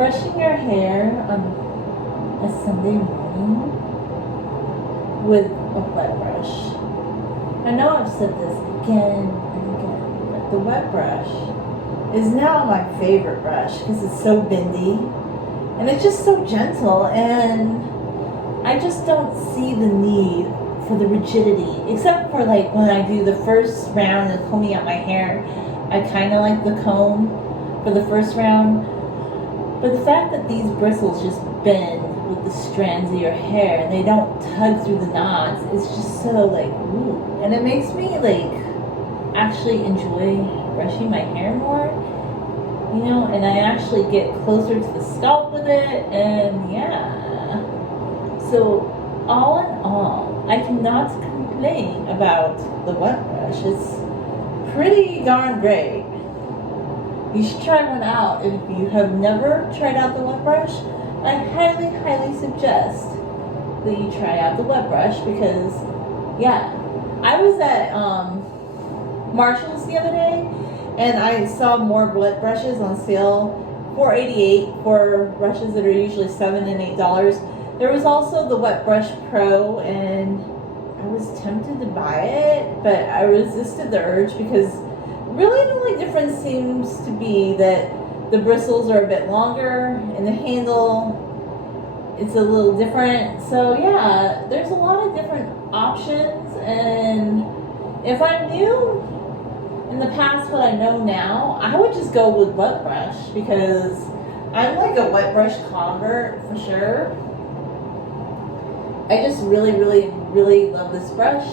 Brushing your hair on a Sunday morning with a wet brush. I know I've said this again and again, but the wet brush is now my favorite brush because it's so bendy and it's just so gentle, and I just don't see the need for the rigidity, except for like when I do the first round of combing out my hair. I kind of like the comb for the first round, but the fact that these bristles just bend with the strands of your hair and they don't tug through the knots, it's just so like, ooh. And it makes me like actually enjoy brushing my hair more, you know, and I actually get closer to the scalp with it, and yeah. So all in all, I cannot complain about the wet brush. It's pretty darn great. You should try one out. If you have never tried out the wet brush, I highly suggest that you try out the wet brush, because yeah, I was at Marshall's the other day and I saw more wet brushes on sale, $4.88 for brushes that are usually $7 and $8. There was also the Wet Brush Pro, and I was tempted to buy it, but I resisted the urge because really the only difference seems to be that the bristles are a bit longer and the handle, it's a little different. So yeah, there's a lot of different options, and if I knew in the past what I know now, I would just go with wet brush, because I'm like a wet brush convert for sure. I just really love this brush.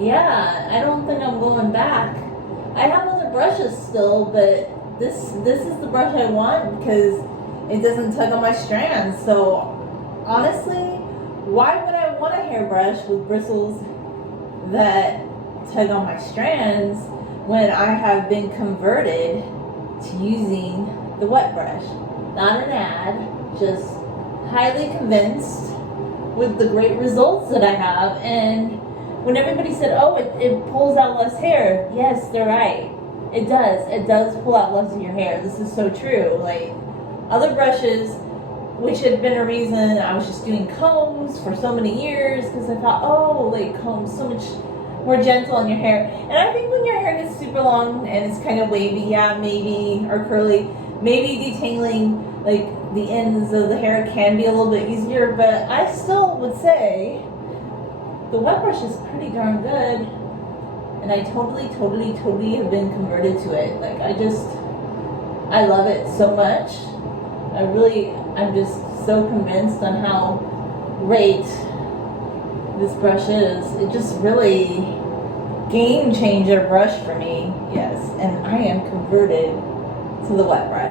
Yeah, I don't think I'm going back. I have other brushes still, but this is the brush I want because it doesn't tug on my strands. So honestly, why would I want a hairbrush with bristles that tug on my strands when I have been converted to using the wet brush? Not an ad, just highly convinced with the great results that I have. And when everybody said, oh, it pulls out less hair, yes, they're right. It does pull out less of your hair. This is so true. Like other brushes, which had been a reason I was just doing combs for so many years, because I thought, oh, like combs so much more gentle on your hair. And I think when your hair gets super long and it's kind of wavy, yeah, maybe, or curly, maybe detangling like the ends of the hair can be a little bit easier, but I still would say the wet brush is pretty darn good, and I totally have been converted to it. Like I love it so much. I'm just so convinced on how great this brush is. It just really game changer brush for me, yes, and I am converted to the wet brush.